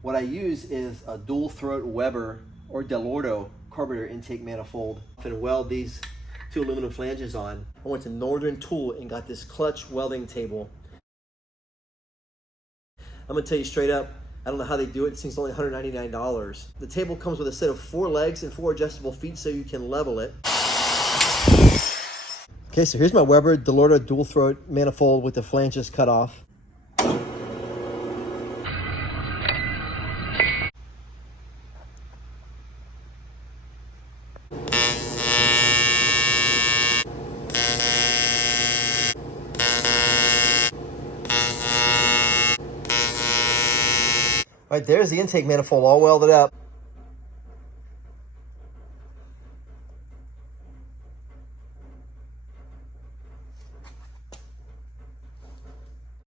What I use is a dual throat Weber or Delorto carburetor intake manifold. And weld these two aluminum flanges on. I went to Northern Tool and got this Klutch Welding table. I'm gonna tell you straight up, I don't know how they do it. This thing's only $199. The table comes with a set of 4 legs and 4 adjustable feet so you can level it. Okay, so here's my Weber Delorto dual throat manifold with the flanges cut off. All right, there's the intake manifold all welded up.